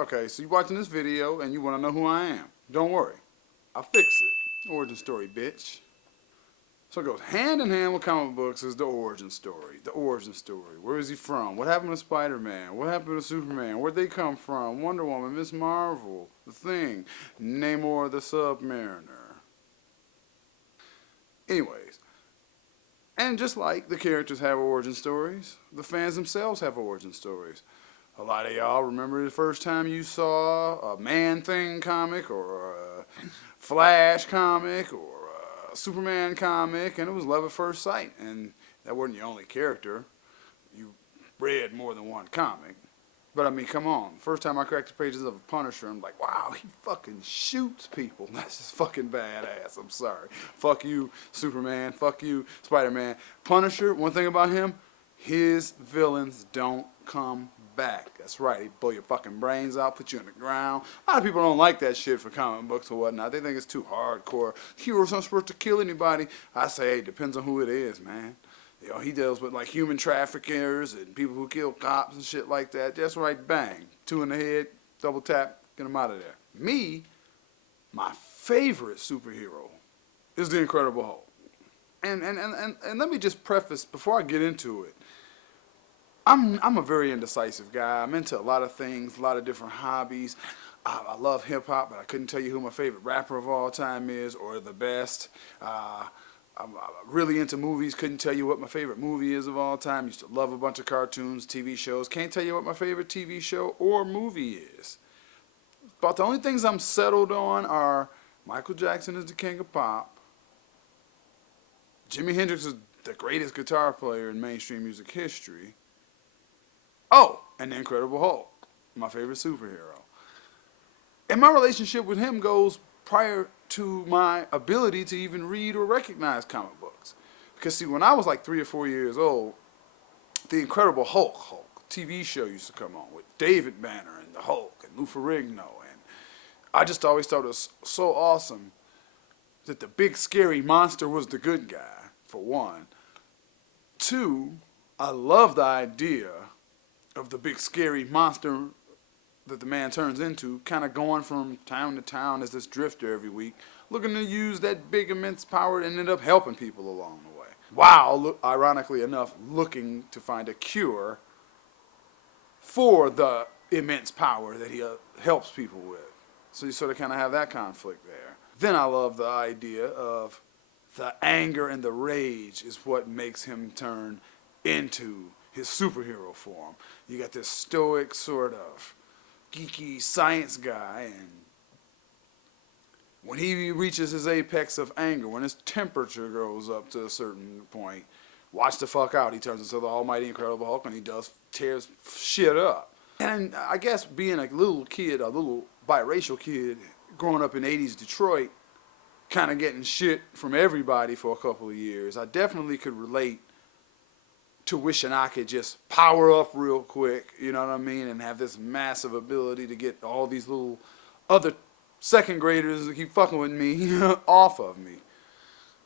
Okay, so you're watching this video and you want to know who I am. Don't worry. I'll fix it. Origin story, bitch. So it goes hand in hand with comic books is the origin story. The origin story. Where is he from? What happened to Spider-Man? What happened to Superman? Where'd they come from? Wonder Woman, Miss Marvel, The Thing, Namor the Submariner. Anyways, and just like the characters have origin stories, the fans themselves have origin stories. A lot of y'all remember the first time you saw a Man-Thing comic or a Flash comic or Superman comic, and it was love at first sight, and that wasn't your only character. You read more than one comic. But I mean, come on. First time I cracked the pages of a Punisher, I'm like, wow, he fucking shoots people. That's just fucking badass. I'm sorry. Fuck you, Superman. Fuck you, Spider-Man. Punisher, one thing about him, his villains don't come back. That's right. He blow your fucking brains out, put you in the ground. A lot of people don't like that shit for comic books or whatnot. They think it's too hardcore. Heroes aren't supposed to kill anybody. I say, hey, it depends on who it is, man. You know, he deals with like human traffickers and people who kill cops and shit like that. Just right, bang. 2 in the head, double tap, get him out of there. Me, my favorite superhero is the Incredible Hulk. And let me just preface before I get into it. I'm a very indecisive guy. I'm into a lot of things, a lot of different hobbies. I love hip hop, but I couldn't tell you who my favorite rapper of all time is or the best. I'm really into movies. Couldn't tell you what my favorite movie is of all time. Used to love a bunch of cartoons, TV shows. Can't tell you what my favorite TV show or movie is. But the only things I'm settled on are Michael Jackson is the king of pop. Jimi Hendrix is the greatest guitar player in mainstream music history. Oh, and the Incredible Hulk, my favorite superhero. And my relationship with him goes prior to my ability to even read or recognize comic books. Because see, when I was like 3 or 4 years old, the Incredible Hulk TV show used to come on with David Banner and the Hulk and Lou Ferrigno. And I just always thought it was so awesome that the big scary monster was the good guy, for one. 2, I love the idea of the big scary monster that the man turns into, kind of going from town to town as this drifter every week, looking to use that big immense power and end up helping people along the way. While, ironically enough, looking to find a cure for the immense power that he helps people with. So you sort of kind of have that conflict there. Then I love the idea of the anger and the rage is what makes him turn into his superhero form. You got this stoic sort of geeky science guy, and when he reaches his apex of anger, when his temperature goes up to a certain point, watch the fuck out. He turns into the almighty Incredible Hulk and he tears shit up. And I guess being a little kid, a little biracial kid, growing up in 80s Detroit, kind of getting shit from everybody for a couple of years, I definitely could relate to wishing I could just power up real quick, you know what I mean, and have this massive ability to get all these little other second graders that keep fucking with me off of me.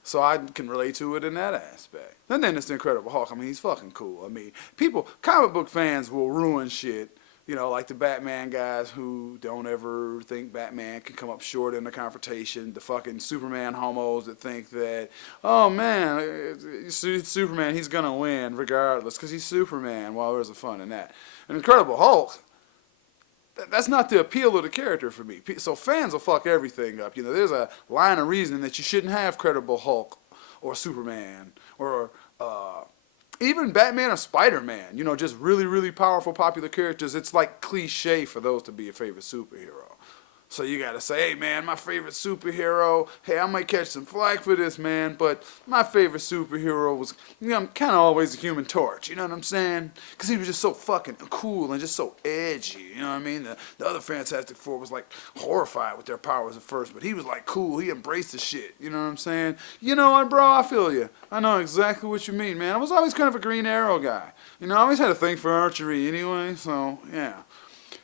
So I can relate to it in that aspect. And then it's the Incredible Hulk. I mean, he's fucking cool. I mean, people, comic book fans will ruin shit. You know, like the Batman guys who don't ever think Batman can come up short in a confrontation. The fucking Superman homos that think that, oh man, it's Superman, he's gonna win regardless because he's Superman. Well, there's a fun in that. An Incredible Hulk, that's not the appeal of the character for me. So fans will fuck everything up. You know, there's a line of reasoning that you shouldn't have Credible Hulk or Superman or even Batman or Spider-Man, you know, just really, really powerful, popular characters. It's like cliche for those to be your favorite superhero. So you gotta say, hey man, my favorite superhero, hey, I might catch some flack for this, man, but my favorite superhero was, you know, kind of always the Human Torch, you know what I'm saying? Because he was just so fucking cool and just so edgy, you know what I mean? The other Fantastic Four was like horrified with their powers at first, but he was like cool, he embraced the shit, you know what I'm saying? You know what, bro, I feel you. I know exactly what you mean, man. I was always kind of a Green Arrow guy. You know, I always had a thing for archery anyway, so, yeah.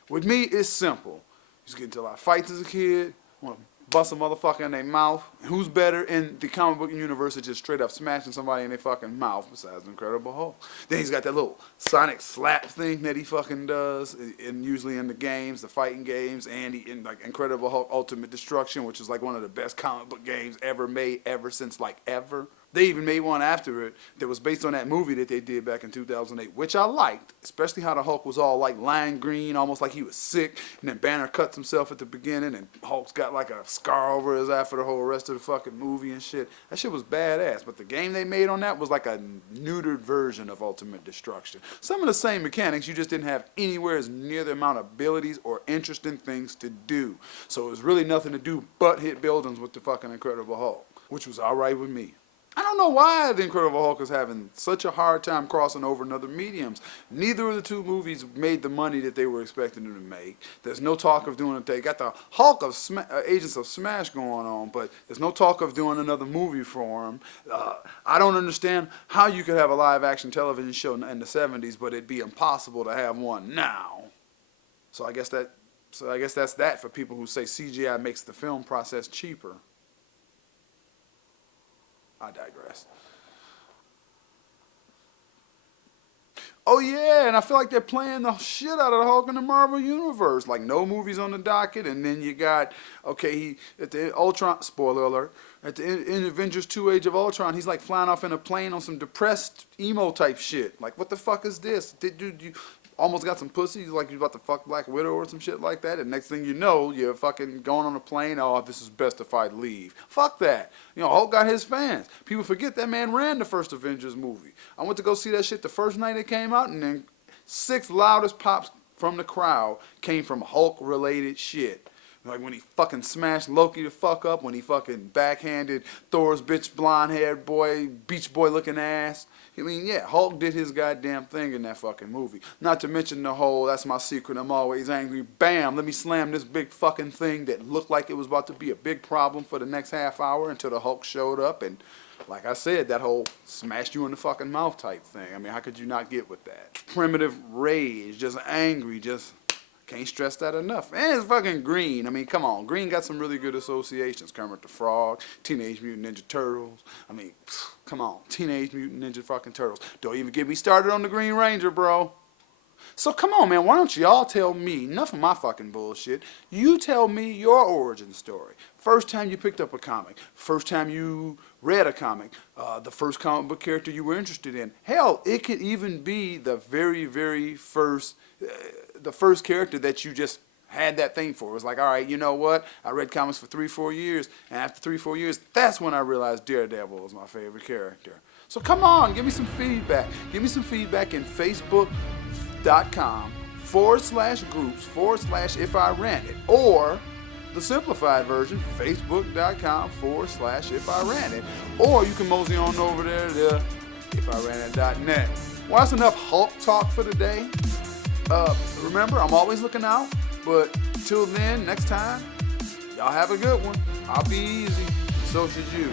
With me, it's simple. Used to get into a lot of fights as a kid. Want to bust a motherfucker in their mouth. Who's better in the comic book universe at just straight up smashing somebody in their fucking mouth besides the Incredible Hulk? Then he's got that little sonic slap thing that he fucking does, and usually in the games, the fighting games, and in like Incredible Hulk Ultimate Destruction, which is like one of the best comic book games ever made, ever since like ever. They even made one after it that was based on that movie that they did back in 2008, which I liked, especially how the Hulk was all like lime green, almost like he was sick, and then Banner cuts himself at the beginning, and Hulk's got like a scar over his eye for the whole rest of the fucking movie and shit. That shit was badass, but the game they made on that was like a neutered version of Ultimate Destruction. Some of the same mechanics, you just didn't have anywhere as near the amount of abilities or interesting things to do. So it was really nothing to do but hit buildings with the fucking Incredible Hulk, which was alright with me. I don't know why the Incredible Hulk is having such a hard time crossing over in other mediums. Neither of the two movies made the money that they were expecting them to make. There's no talk of doing it. They got the Hulk of Agents of Smash going on, but there's no talk of doing another movie for him. I don't understand how you could have a live-action television show in the 70s, but it'd be impossible to have one now. So I guess that's that for people who say CGI makes the film process cheaper. I digress. Oh yeah, and I feel like they're playing the shit out of the Hulk in the Marvel Universe. Like no movies on the docket, and then you got, okay, at the Ultron, spoiler alert, in Avengers 2 Age of Ultron, he's like flying off in a plane on some depressed emo type shit. Like what the fuck is this? Dude, you almost got some pussy, like you about to fuck Black Widow or some shit like that, and next thing you know, you're fucking going on a plane, oh, this is best if I leave. Fuck that. You know, Hulk got his fans. People forget that man ran the first Avengers movie. I went to go see that shit the first night it came out, and then 6 loudest pops from the crowd came from Hulk-related shit. Like when he fucking smashed Loki the fuck up, when he fucking backhanded Thor's bitch blonde-haired boy, Beach Boy looking ass. I mean, yeah, Hulk did his goddamn thing in that fucking movie. Not to mention the whole, that's my secret, I'm always angry, bam, let me slam this big fucking thing that looked like it was about to be a big problem for the next half hour until the Hulk showed up, and like I said, that whole smashed you in the fucking mouth type thing. I mean, how could you not get with that? Primitive rage, just angry, just can't stress that enough. And it's fucking Green. I mean, come on. Green got some really good associations. Kermit the Frog, Teenage Mutant Ninja Turtles. I mean, come on. Teenage Mutant Ninja fucking Turtles. Don't even get me started on the Green Ranger, bro. So come on, man. Why don't y'all tell me, enough of my fucking bullshit, you tell me your origin story. First time you picked up a comic. First time you read a comic. The first comic book character you were interested in. Hell, it could even be the very, very first... the first character that you just had that thing for. It was like, all right, you know what? I read comics for 3-4 years, and after 3-4 years, that's when I realized Daredevil was my favorite character. So come on, give me some feedback. Give me some feedback in Facebook.com/groups/If I Ran It, or the simplified version, Facebook.com/If I Ran It, or you can mosey on over there to IfIRanIt.net. Well, that's enough Hulk talk for today. Remember, I'm always looking out, but till then, next time, y'all have a good one. I'll be easy. So should you.